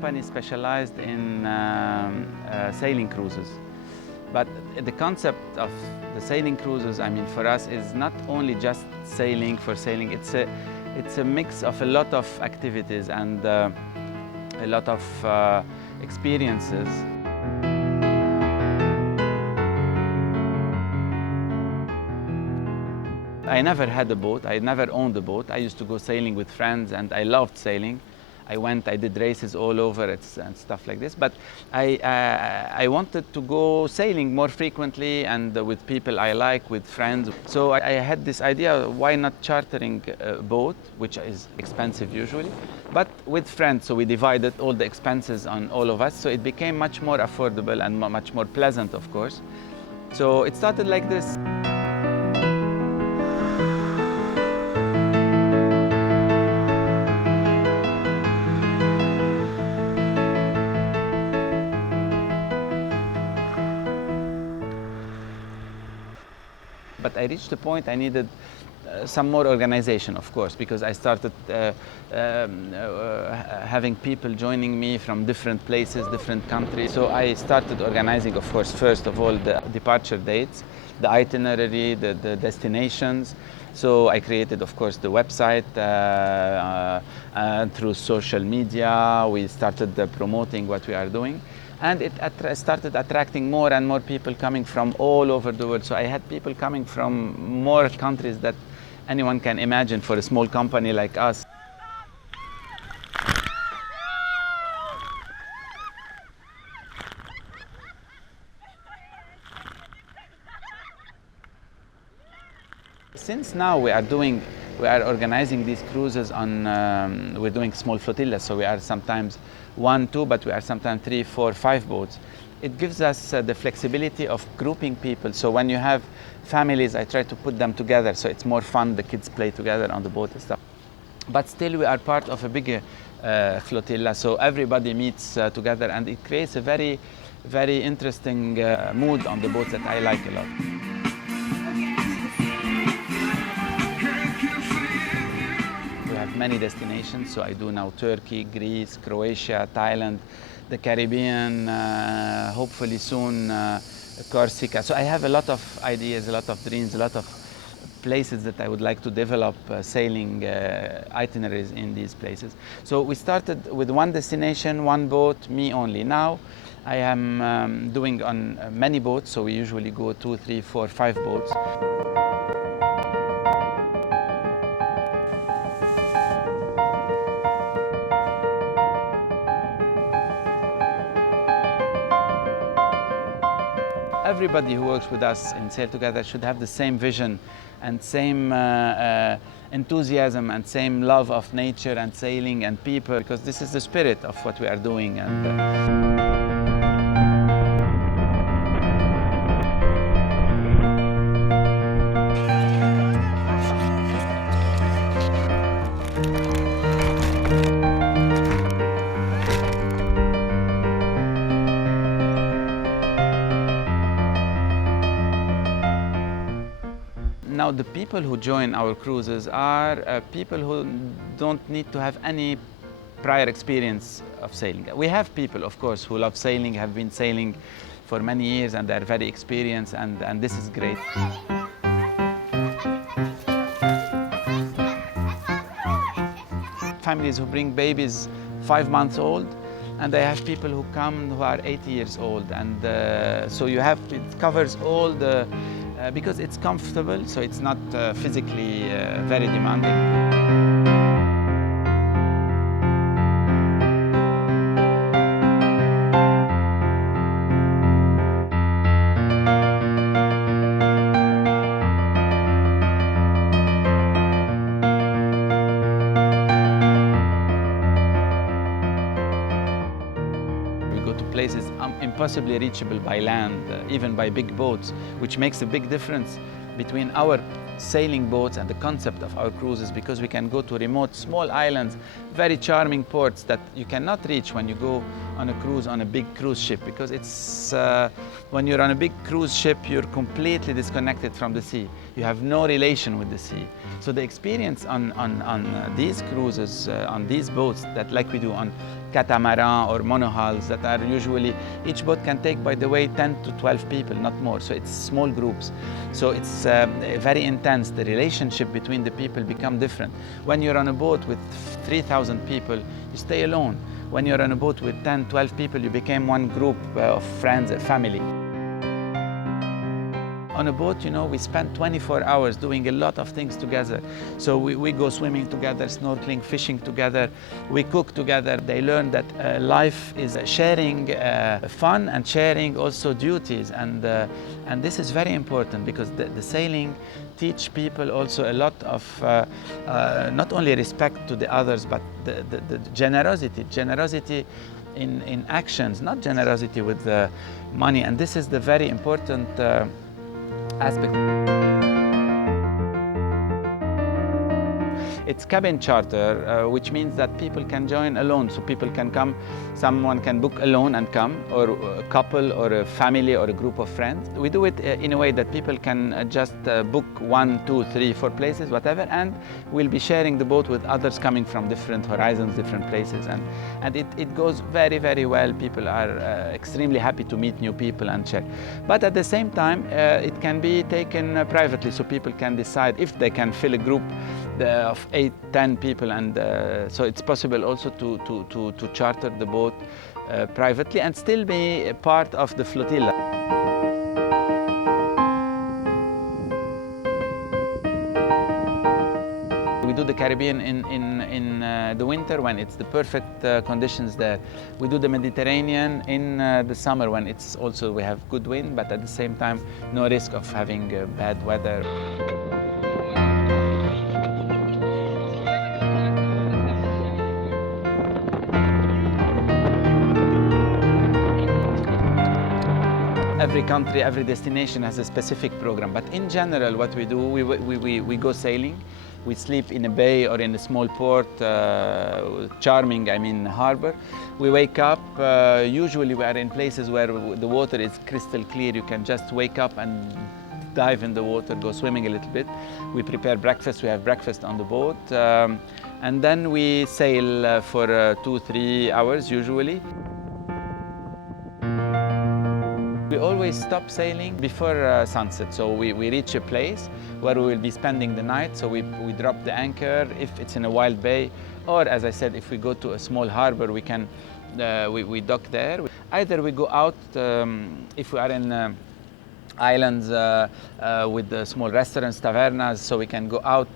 company specialized in sailing cruises. But the concept of the sailing cruises, I mean, for us is not only just sailing for sailing. It's a mix of a lot of activities and a lot of experiences. I never had a boat. I never owned a boat. I used to go sailing with friends and I loved sailing. I did races all over it and stuff like this. But I wanted to go sailing more frequently and with people I like, with friends. So I had this idea, why not chartering a boat, which is expensive usually, but with friends. So we divided all the expenses on all of us. So it became much more affordable and much more pleasant, of course. So it started like this. But I reached a point I needed some more organization, of course, because I started having people joining me from different places, different countries. So I started organizing, of course, first of all, the departure dates, the itinerary, the destinations. So I created, of course, the website through social media. We started promoting what we are doing. And it started attracting more and more people coming from all over the world. So I had people coming from more countries that anyone can imagine for a small company like us. Since now we are organizing these cruises on, we're doing small flotillas, so we are sometimes 1, 2, but we are sometimes 3, 4, 5 boats. It gives us the flexibility of grouping people. So when you have families, I try to put them together, so it's more fun, the kids play together on the boat and stuff. But still we are part of a bigger flotilla, so everybody meets together, and it creates a very, very interesting mood on the boats that I like a lot. Many destinations, so I do now Turkey, Greece, Croatia, Thailand, the Caribbean, hopefully soon Corsica. So I have a lot of ideas, a lot of dreams, a lot of places that I would like to develop sailing itineraries in these places. So we started with one destination, one boat, me only. Now I am doing on many boats, so we usually go 2, 3, 4, 5 boats. Everybody who works with us in Sail Together should have the same vision and same enthusiasm and same love of nature and sailing and people, because this is the spirit of what we are doing. Now, the people who join our cruises are people who don't need to have any prior experience of sailing. We have people, of course, who love sailing, have been sailing for many years, and they're very experienced, and this is great. Families who bring babies 5 months old, and I have people who come who are 80 years old, and so it covers all the, because it's comfortable, so it's not physically very demanding. Places impossibly reachable by land, even by big boats, which makes a big difference between our sailing boats and the concept of our cruises, because we can go to remote small islands, very charming ports that you cannot reach when you go on a cruise on a big cruise ship, because it's when you're on a big cruise ship, you're completely disconnected from the sea. You have no relation with the sea. So the experience on these cruises, on these boats, that like we do on catamaran or monohulls that are usually, each boat can take, by the way, 10 to 12 people, not more. So it's small groups. So it's very intense. The relationship between the people become different. When you're on a boat with 3,000 people, you stay alone. When you're on a boat with 10, 12 people, you become one group of friends, a family. On a boat, you know, we spend 24 hours doing a lot of things together. So we go swimming together, snorkeling, fishing together, we cook together. They learn that life is sharing fun and sharing also duties. And this is very important because the sailing teach people also a lot of not only respect to the others, but the generosity in actions, not generosity with the money. And this is the very important aspect. It's cabin charter, which means that people can join alone. So people can come, someone can book alone and come, or a couple or a family or a group of friends. We do it in a way that people can just book 1, 2, 3, 4 places, whatever, and we'll be sharing the boat with others coming from different horizons, different places. And it goes very, very well. People are extremely happy to meet new people and share. But at the same time, it can be taken privately, so people can decide if they can fill a group of 8, 10 people, and so it's possible also to charter the boat privately and still be a part of the flotilla. We do the Caribbean in the winter when it's the perfect conditions there. We do the Mediterranean in the summer when it's also, we have good wind, but at the same time no risk of having bad weather. Every country, every destination has a specific program, but in general what we do, we go sailing. We sleep in a bay or in a small port, charming, I mean, harbor. We wake up, usually we are in places where the water is crystal clear. You can just wake up and dive in the water, go swimming a little bit. We prepare breakfast, we have breakfast on the boat, and then we sail for 2, 3 hours usually. We always stop sailing before sunset, so we reach a place where we will be spending the night, so we drop the anchor if it's in a wild bay, or as I said, if we go to a small harbor, we can we dock there. Either we go out, if we are in islands with the small restaurants, tavernas, so we can go out,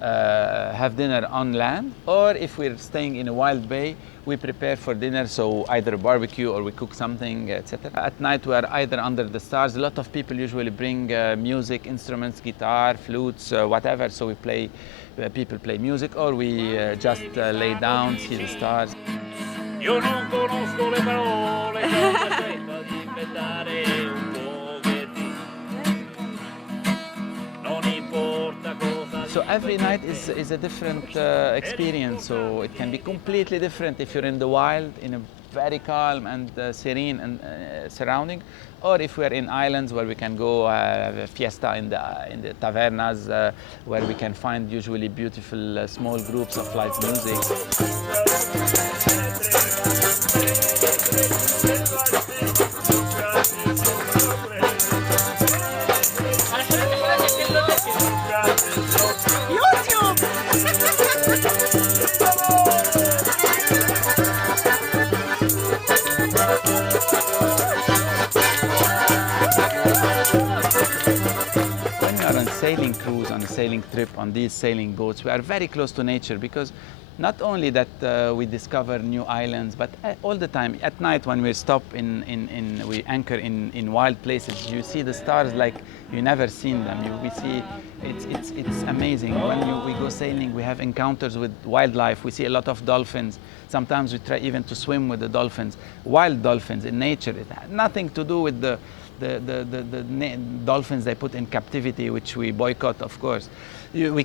have dinner on land, or if we're staying in a wild bay, we prepare for dinner, so either a barbecue or we cook something, etc. At night we are either under the stars. A lot of people usually bring music, instruments, guitar, flutes, whatever, so we play, people play music, or we just lay down, see the stars. Io non conosco le parole, aspetta di inventare un pochettino. Non importa cosa. So every night is a different experience, so it can be completely different if you're in the wild, in a very calm and serene and surrounding, or if we're in islands where we can go have a fiesta in the tavernas, where we can find usually beautiful small groups of live music. Sailing cruise, on a sailing trip, on these sailing boats, we are very close to nature, because not only that we discover new islands, but all the time at night when we stop we anchor in wild places, you see the stars like you never seen them. We see, it's amazing. When we go sailing, we have encounters with wildlife. We see a lot of dolphins. Sometimes we try even to swim with the dolphins, wild dolphins in nature. It had nothing to do with the dolphins they put in captivity, which we boycott, of course. We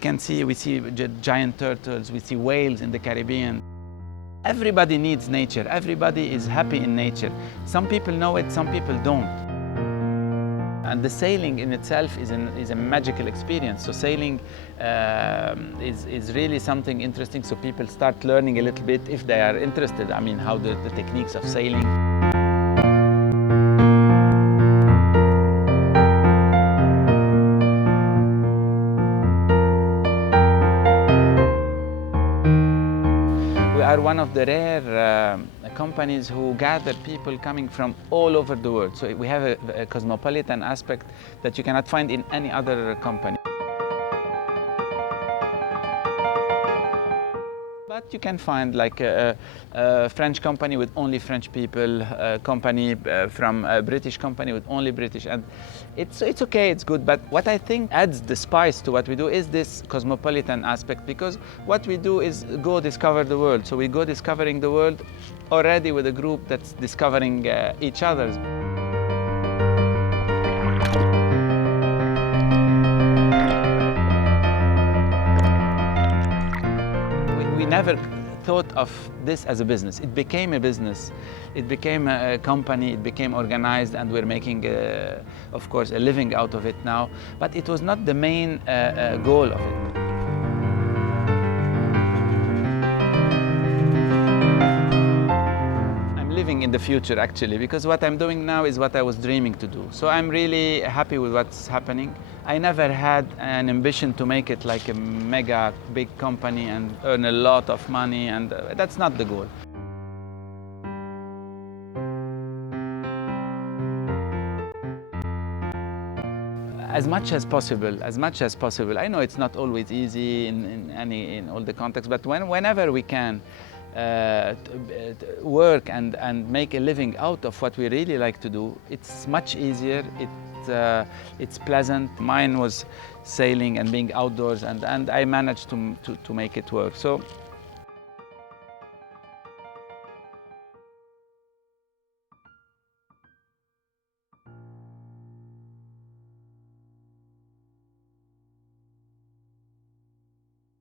see giant turtles, we see whales in the Caribbean. Everybody needs nature. Everybody is happy in nature. Some people know it, some people don't. And the sailing in itself is a magical experience. So sailing is really something interesting. So people start learning a little bit if they are interested. I mean, how the techniques of sailing. We are one of the rare companies who gather people coming from all over the world. So we have a cosmopolitan aspect that you cannot find in any other company. But you can find like a French company with only French people, a company from a British company with only British, and it's okay, it's good. But what I think adds the spice to what we do is this cosmopolitan aspect, because what we do is go discover the world. So we go discovering the world already with a group that's discovering each other. We never thought of this as a business. It became a business. It became a company. It became organized, and we're making, of course, a living out of it now. But it was not the main goal of it. Living in the future, actually, because what I'm doing now is what I was dreaming to do. So I'm really happy with what's happening. I never had an ambition to make it like a mega big company and earn a lot of money, and that's not the goal. As much as possible, as much as possible. I know it's not always easy in all the contexts, but whenever we can work and make a living out of what we really like to do, it's much easier. It's pleasant. Mine was sailing and being outdoors, and I managed to make it work. So